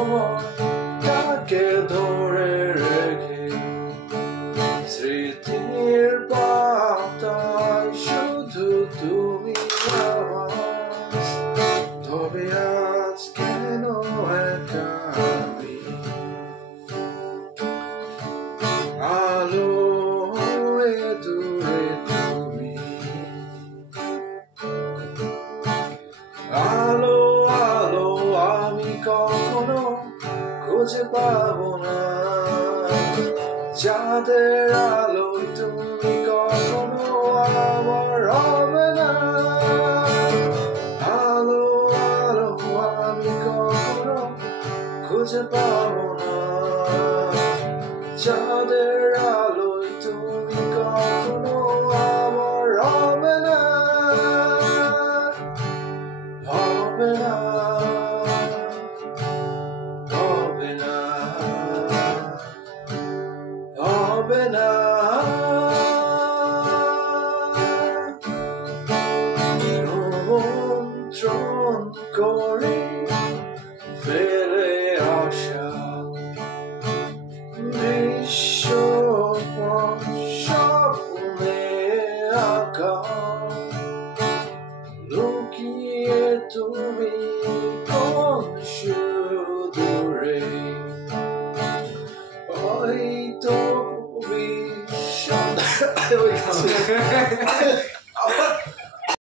সময়টাকে ধরে রেখে স্মৃতির পাতায় শুধু তুমি আমার। তবে আজ কেন একা আমি? আলো হয়ে দূরে তুমি, আলো আলো আমি কখনো খুঁজে পাবো না। চাঁদের আলোয় তুমি কখনো আমার হবে না। আলো আলো আমি কখনো খুঁজে পাবো না। চাঁদের আলোয় তুমি কখনো আমার হবে না, হবে না, হবে না, হবে না। নিমন্ত্রণ করে ফেলে আসা বিশ্ব স্বপ্নে আঁকা, লুকিয়ে তুমি কোন সুদূরে হয়তো ভবিষ্যৎ